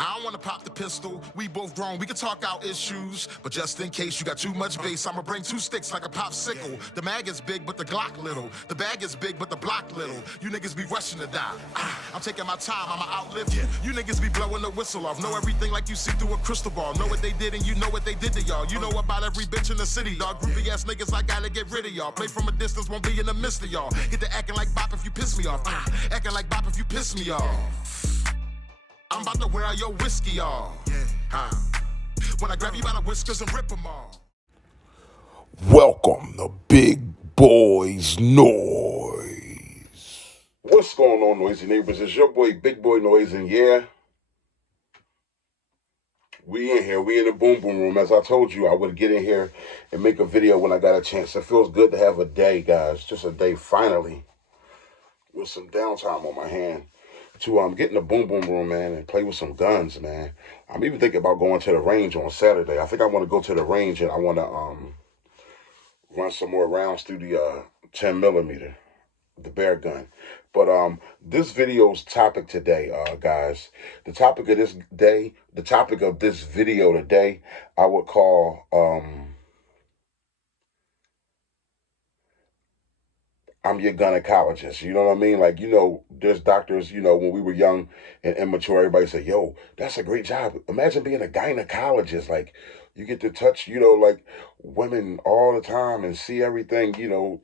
I don't wanna pop the pistol, we both grown, we can talk out issues. But just in case you got too much bass, I'ma bring 2 sticks like a popsicle. The mag is big, but the Glock little. The bag is big, but the block little. You niggas be rushing to die. I'm taking my time, I'ma outlive you. You niggas be blowing the whistle off. Know everything like you see through a crystal ball. Know what they did and you know what they did to y'all. You know about every bitch in the city, dog. Groupie ass niggas, I gotta get rid of y'all. Play from a distance, won't be in the midst of y'all. Get to acting like bop if you piss me off. Acting like bop if you piss me off. I'm about to wear out your whiskey off. When I grab you by the whiskers and rip them off. Welcome to Big Boys Noise. What's going on, noisy neighbors? It's your boy, Big Boy Noise, and yeah, we in here. We in the boom boom room. As I told you, I would get in here and make a video when I got a chance. It feels good to have a day, guys. Just a day, finally, with some downtime on my hand to get in the boom boom room, man, and play with some guns, man. I'm even thinking about going to the range on Saturday. I think I want to go to the range and I want to run some more rounds through the 10 millimeter, the bear gun. But this video's topic today, guys, the topic of this video today, I would call I'm your gynecologist. You know what I mean? Like, you know, there's doctors, you know, when we were young and immature, everybody said, yo, that's a great job. Imagine being a gynecologist. Like, you get to touch, you know, like women all the time and see everything, you know,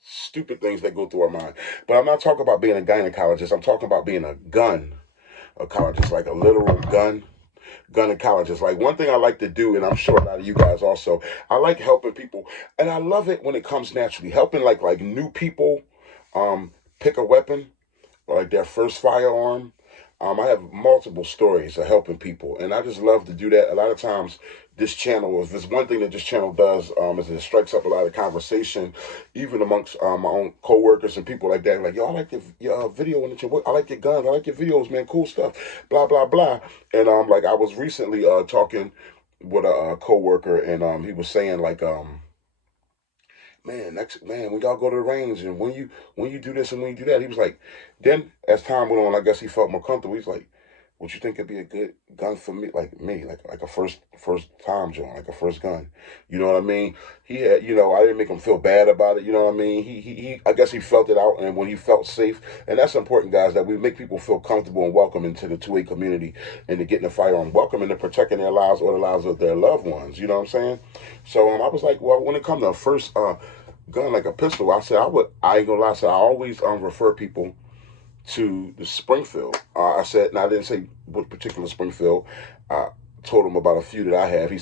stupid things that go through our mind. But I'm not talking about being a gynecologist. I'm talking about being a gynecologist, like a literal gynecologist. Like, one thing I like to do, and I'm sure a lot of you guys also, I like helping people, and I love it when it comes naturally. Helping like new people pick a weapon, like their first firearm. I have multiple stories of helping people, and I just love to do that. A lot of times, this channel, if there's one thing that this channel does, is it strikes up a lot of conversation, even amongst my own coworkers and people like that. Like, yo, I like your video and I like your guns, I like your videos, man, cool stuff, blah blah blah. And like, I was recently talking with a coworker, and he was saying like, man, when y'all go to the range and when you do this and when you do that, he was like, then as time went on, I guess he felt more comfortable. He's like, would you think it'd be a good gun for me, like a first time joint, like a first gun? You know what I mean? He had, you know, I didn't make him feel bad about it. You know what I mean? He I guess he felt it out, and when he felt safe, and that's important, guys, that we make people feel comfortable and welcome into the 2A community and to getting a firearm, welcome into protecting their lives or the lives of their loved ones. You know what I'm saying? So I was like, well, when it comes to a first gun, like a pistol, I said I ain't gonna lie, I said I always refer people to the Springfield. I said, and I didn't say what particular Springfield. I told him about a few that I have. He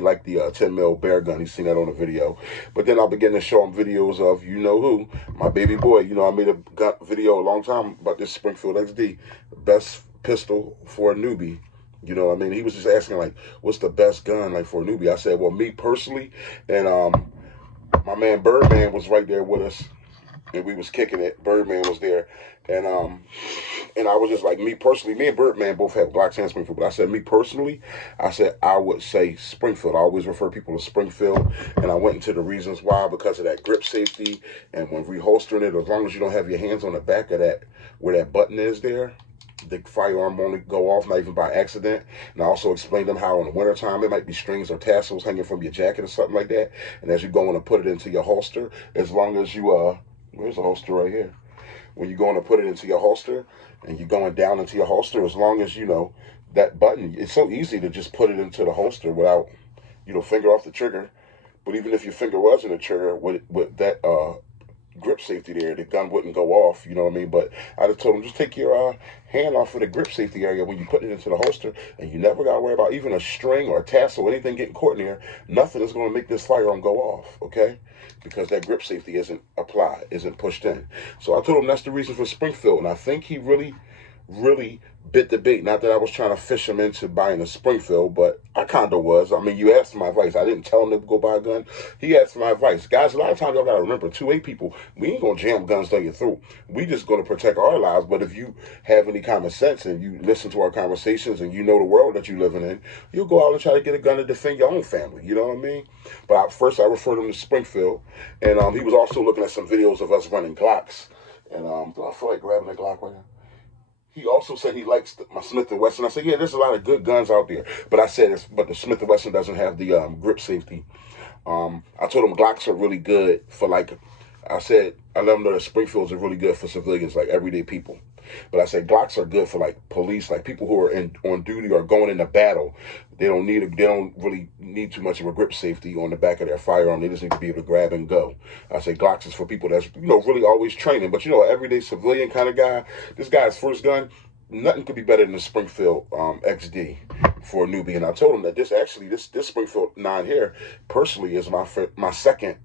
liked the 10 mil bear gun. He's seen that on the video. But then I began to show him videos of, you know who, my baby boy. You know, I made a gun video a long time about this Springfield XD, best pistol for a newbie. You know what I mean? He was just asking, like, what's the best gun, like, for a newbie? I said, well, me personally, and my man Birdman was right there with us, and we was kicking it. Birdman was there, and I was just like, me personally, me and Birdman both have Glocks and Springfield, but I said, me personally, I said I would say Springfield. I always refer people to Springfield, and I went into the reasons why, because of that grip safety, and when reholstering it, as long as you don't have your hands on the back of that, where that button is there, the firearm won't go off, not even by accident. And I also explained to them how in the wintertime, it might be strings or tassels hanging from your jacket or something like that, and as you go in to put it into your holster, as long as you, where's the holster right here? When you're going to put it into your holster and you're going down into your holster, as long as, you know, that button, it's so easy to just put it into the holster without, you know, finger off the trigger. But even if your finger was in the trigger, with that grip safety there, the gun wouldn't go off, you know what I mean? But I just told him, just take your hand off of the grip safety area when you put it into the holster, and you never got to worry about even a string or a tassel or anything getting caught in there. Nothing is going to make this firearm go off, okay? Because that grip safety isn't applied, isn't pushed in. So I told him that's the reason for Springfield, and I think he really bit the bait. Not that I was trying to fish him into buying a Springfield, but I kind of was. I mean, you asked for my advice. I didn't tell him to go buy a gun. He asked for my advice. Guys, a lot of times y'all got to remember, 2A people, we ain't going to jam guns down your throat. We just going to protect our lives. But if you have any common sense and you listen to our conversations and you know the world that you're living in, you'll go out and try to get a gun to defend your own family. You know what I mean? But first I referred him to Springfield, and he was also looking at some videos of us running Glocks. And do I feel like grabbing a Glock right now? he also said he likes my Smith & Wesson. I said, yeah, there's a lot of good guns out there. But I said, but the Smith & Wesson doesn't have the grip safety. I told him Glocks are really good for like, I said, I let him know that Springfields are really good for civilians, like everyday people. But I said Glocks are good for like police, like people who are on duty or going into battle. They don't really need too much of a grip safety on the back of their firearm. They just need to be able to grab and go. I say Glocks is for people that's, really always training. But everyday civilian kind of guy. This guy's first gun, nothing could be better than the Springfield XD for a newbie. And I told him that this Springfield 9 here, personally, is my second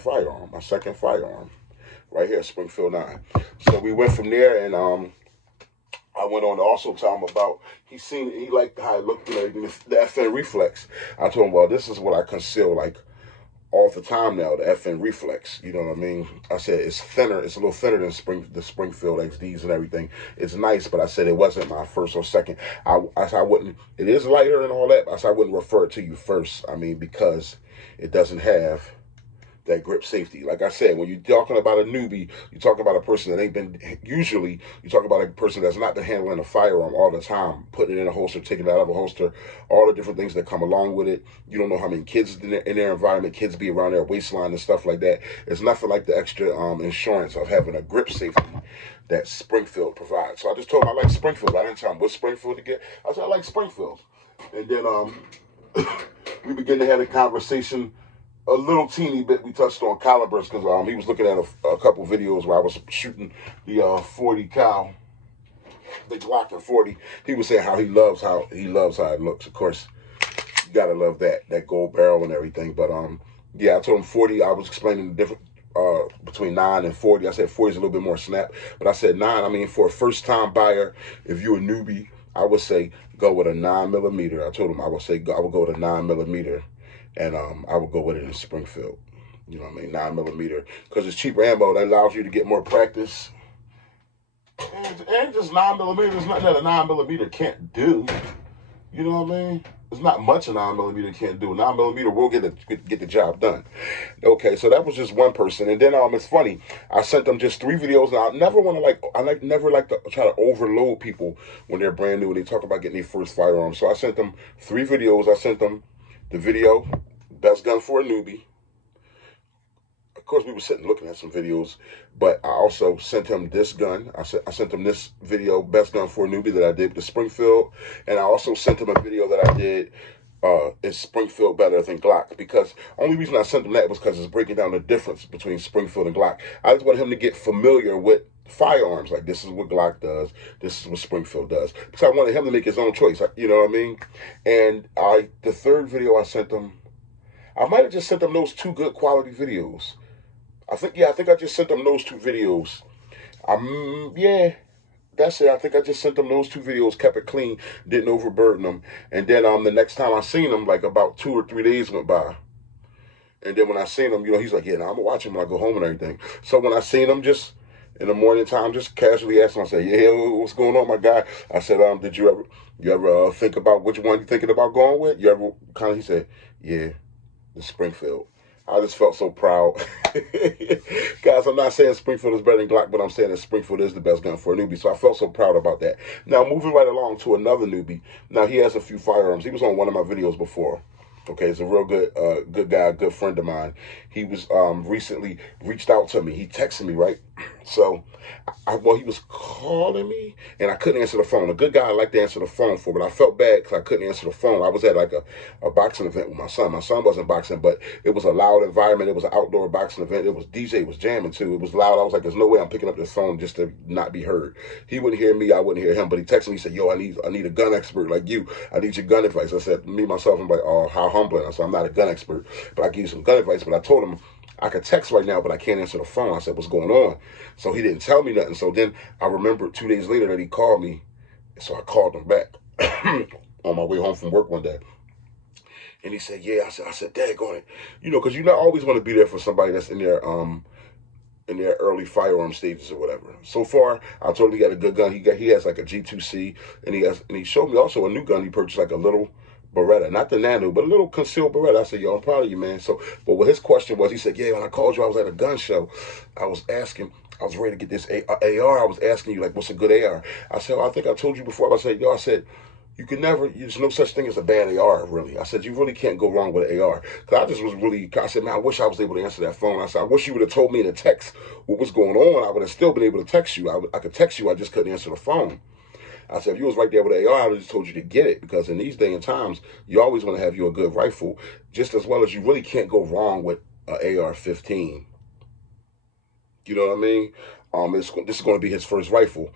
firearm. My second firearm. Right here, Springfield 9. So we went from there, and I went on to also tell him about, he liked how it looked, the FN Reflex. I told him, well, this is what I conceal, like, all the time now, the FN Reflex. You know what I mean? I said it's thinner, it's a little thinner than the Springfield XDs and everything. It's nice, but I said it wasn't my first or second. I said I wouldn't, it is lighter and all that, but I said I wouldn't refer it to you first. I mean, because it doesn't have that grip safety. Like I said, when you're talking about a newbie, you're talking about a person that ain't been, usually you're talking about a person that's not been handling a firearm all the time, putting it in a holster, taking it out of a holster, all the different things that come along with it. You don't know how many kids in their environment, kids be around their waistline and stuff like that. It's nothing like the extra insurance of having a grip safety that Springfield provides. So I just told him I like Springfield. I didn't tell him what Springfield to get. I said I like Springfield. And then we began to have a conversation a little teeny bit. We touched on calibers because he was looking at a couple videos where I was shooting the 40 cal, the Glock and 40. He was saying how he loves how it looks. Of course, you gotta love that gold barrel and everything. But yeah, I told him 40. I was explaining the difference between 9 and 40. I said 40 is a little bit more snap, but I said 9. I mean, for a first time buyer, if you're a newbie, I would say go with a 9mm. I told him I would go with a 9mm. And I would go with it in Springfield. You know what I mean? 9mm. Because it's cheaper ammo. That allows you to get more practice. And just 9mm. There's nothing that a 9mm can't do. You know what I mean? There's not much a 9mm can't do. 9mm will get the job done. Okay, so that was just one person. And then it's funny. I sent them just 3 videos. And I never want to never like to try to overload people when they're brand new and they talk about getting their first firearm. So I sent them 3 videos. I sent them the video, best gun for a newbie. Of course, we were sitting looking at some videos, but I also sent him this gun. I sent him this video, best gun for a newbie, that I did, the Springfield. And I also sent him a video that I did, is Springfield better than Glock? Because only reason I sent him that was because it's breaking down the difference between Springfield and Glock. I just wanted him to get familiar with firearms. Like, this is what Glock does, this is what Springfield does, because I wanted him to make his own choice. You know what I mean? And the third video I sent him, I might have just sent them those 2 good quality videos. I think I just sent them those 2 videos. Yeah, that's it. I think I just sent them those 2 videos, kept it clean, didn't overburden them. And then the next time I seen them, like about 2 or 3 days went by. And then when I seen him, he's like, yeah, I'm gonna watch him when I go home and everything. So when I seen him, just in the morning time, just casually asked him, I said, yeah, what's going on, my guy? I said, did you ever think about which one you thinking about going with? You ever he said, yeah, the Springfield. I just felt so proud. Guys, I'm not saying Springfield is better than Glock, but I'm saying that Springfield is the best gun for a newbie. So I felt so proud about that. Now, moving right along to another newbie. Now, he has a few firearms. He was on one of my videos before. Okay, he's a real good guy, good friend of mine. He was recently reached out to me. He texted me, right? So, he was calling me, and I couldn't answer the phone. A good guy I like to answer the phone for, but I felt bad because I couldn't answer the phone. I was at like a boxing event with my son. My son wasn't boxing, but it was a loud environment. It was an outdoor boxing event. It was DJ was jamming too. It was loud. I was like, there's no way I'm picking up this phone just to not be heard. He wouldn't hear me. I wouldn't hear him. But he texted me. He said, yo, I need a gun expert like you. I need your gun advice. I said, me, myself, I'm like, oh, how humbling. I said, I'm not a gun expert, but I give you some gun advice. But I told him, I could text right now, but I can't answer the phone. I said, what's going on? So he didn't tell me nothing. So then I remembered 2 days later that he called me. So I called him back on my way home from work one day. And he said, yeah. I said, daggone it. Because you not always want to be there for somebody that's in their early firearm stages or whatever. So far, I told him he got a good gun. He has like a G2C, and he showed me also a new gun he purchased, like a little Beretta, not the Nano, but a little concealed Beretta. I said, yo, I'm proud of you, man. So, but what his question was, he said, yeah, when I called you, I was at a gun show. I was ready to get this AR. I was asking you, like, what's a good AR? I said, well, I think I told you before. I said, you can never, there's no such thing as a bad AR, really. I said, you really can't go wrong with an AR. Because I said, man, I wish I was able to answer that phone. I said, I wish you would have told me in a text what was going on. I would have still been able to text you. I could text you, I just couldn't answer the phone. I said, if you was right there with an AR, I would have just told you to get it. Because in these day and times, you always want to have you a good rifle, just as well as you really can't go wrong with an AR-15. You know what I mean? This is going to be his first rifle.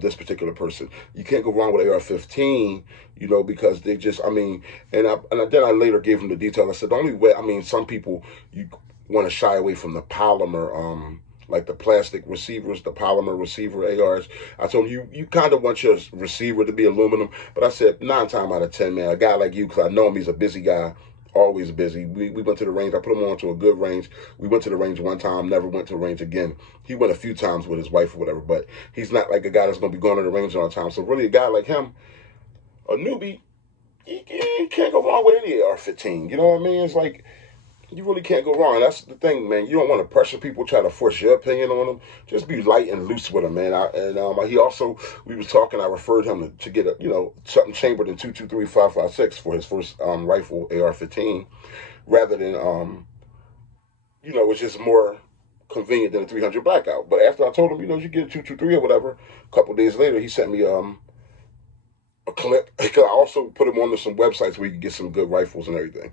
This particular person, you can't go wrong with AR-15, you know, because they just, I mean, then I later gave him the detail. I said, the only way, I mean, some people, you want to shy away from the polymer, like the plastic receivers, the polymer receiver ARs. I told him, you kind of want your receiver to be aluminum, but I said 9 times out of 10, man, a guy like you, because I know him, he's a busy guy, always busy. We went to the range. I put him on to a good range. We went to the range one time, never went to the range again. He went a few times with his wife or whatever, but he's not like a guy that's going to be going to the range all the time. So really a guy like him, a newbie, he can't go wrong with any AR-15. You know what I mean? It's like, you really can't go wrong. That's the thing, man. You don't want to pressure people, try to force your opinion on them. Just be light and loose with him, man. He also, we was talking, I referred him to get a, you know, something chambered in 223-556 for his first rifle, AR-15, rather than, you know, it's just more convenient than a 300 Blackout. But after I told him, you know, you get a 223 or whatever, a couple days later, he sent me a clip. I also put him on some websites where you can get some good rifles and everything.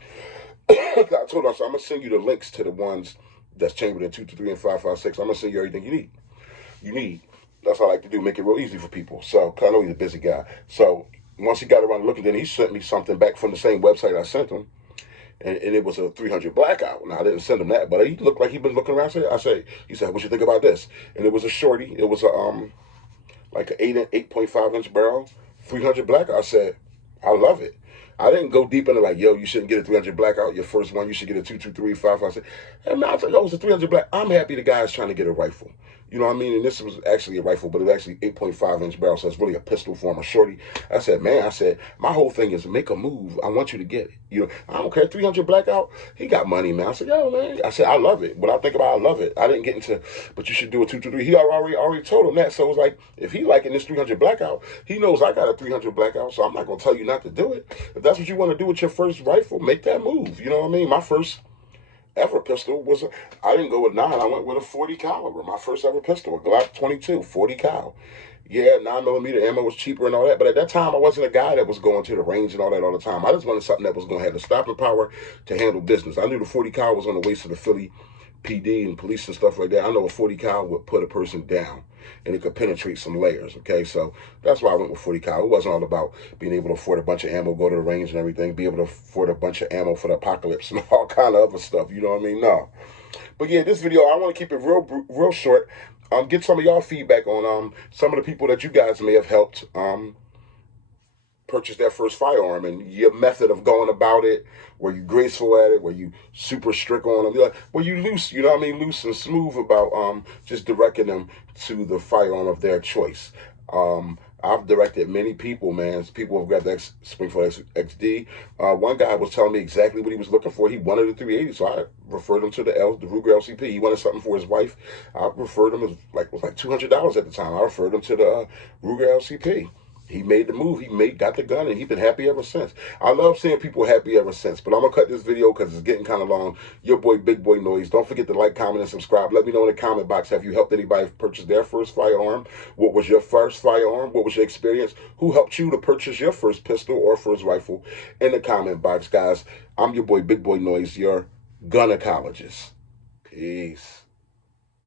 I told him, I said, I'm going to send you the links to the ones that's chambered in 223 and 556. I'm going to send you everything you need. That's what I like to do, make it real easy for people. So, cause I know he's a busy guy. So, once he got around looking, then he sent me something back from the same website I sent him. And it was a 300 Blackout. Now, I didn't send him that, but he looked like he'd been looking around. He said, what you think about this? And it was a shorty. It was like an 8.5 inch barrel, 300 Blackout. I said, I love it. I didn't go deep into like, yo, you shouldn't get a 300 Blackout. Your first one, you should get a 223 556. And man, I said, yo, it's a 300 Black. I'm happy the guy's trying to get a rifle. You know what I mean? And this was actually a rifle, but it was actually 8.5 inch barrel, so it's really a pistol form of shorty. I said, my whole thing is make a move. I want you to get it. You know, I don't care. 300 Blackout, he got money, man. I said, yo, man. I said, I love it. When I think about it, I love it. I didn't get into, but you should do a 223. He already told him that. So it was like, if he liking this 300 Blackout, he knows I got a 300 Blackout, so I'm not going to tell you not to do it. If that's what you want to do with your first rifle, make that move. You know what I mean? My first ever pistol was, I didn't go with 9, I went with a 40 caliber. My first ever pistol, a Glock 22, 40 cal. Yeah, 9mm ammo was cheaper and all that, but at that time I wasn't a guy that was going to the range and all that all the time. I just wanted something that was going to have the stopping power to handle business. I knew the 40 cal was on the waist of the Philly PD and police and stuff like that. I know a 40 cal would put a person down and it could penetrate some layers, okay? So that's why I went with 40 cal. It wasn't all about being able to afford a bunch of ammo, go to the range and everything, be able to afford a bunch of ammo for the apocalypse and all kind of other stuff, you know what I mean? No. But yeah, this video, I want to keep it real short. Get some of y'all feedback on some of the people that you guys may have helped purchase that first firearm and your method of going about it. Were you graceful at it? Were you super strict on them? Were you loose, you know what I mean, loose and smooth about just directing them to the firearm of their choice? I've directed many people, man. People have grabbed the Springfield XD. One guy was telling me exactly what he was looking for. He wanted a 380, so I referred him to the Ruger LCP. He wanted something for his wife. I referred him, it was like $200 at the time. I referred him to the Ruger LCP. He made the move. Got the gun, and he's been happy ever since. I love seeing people happy ever since. But I'm going to cut this video because it's getting kind of long. Your boy, Big Boy Noise. Don't forget to like, comment, and subscribe. Let me know in the comment box, have you helped anybody purchase their first firearm? What was your first firearm? What was your experience? Who helped you to purchase your first pistol or first rifle? In the comment box, guys. I'm your boy, Big Boy Noise, your gun ecologist. Peace.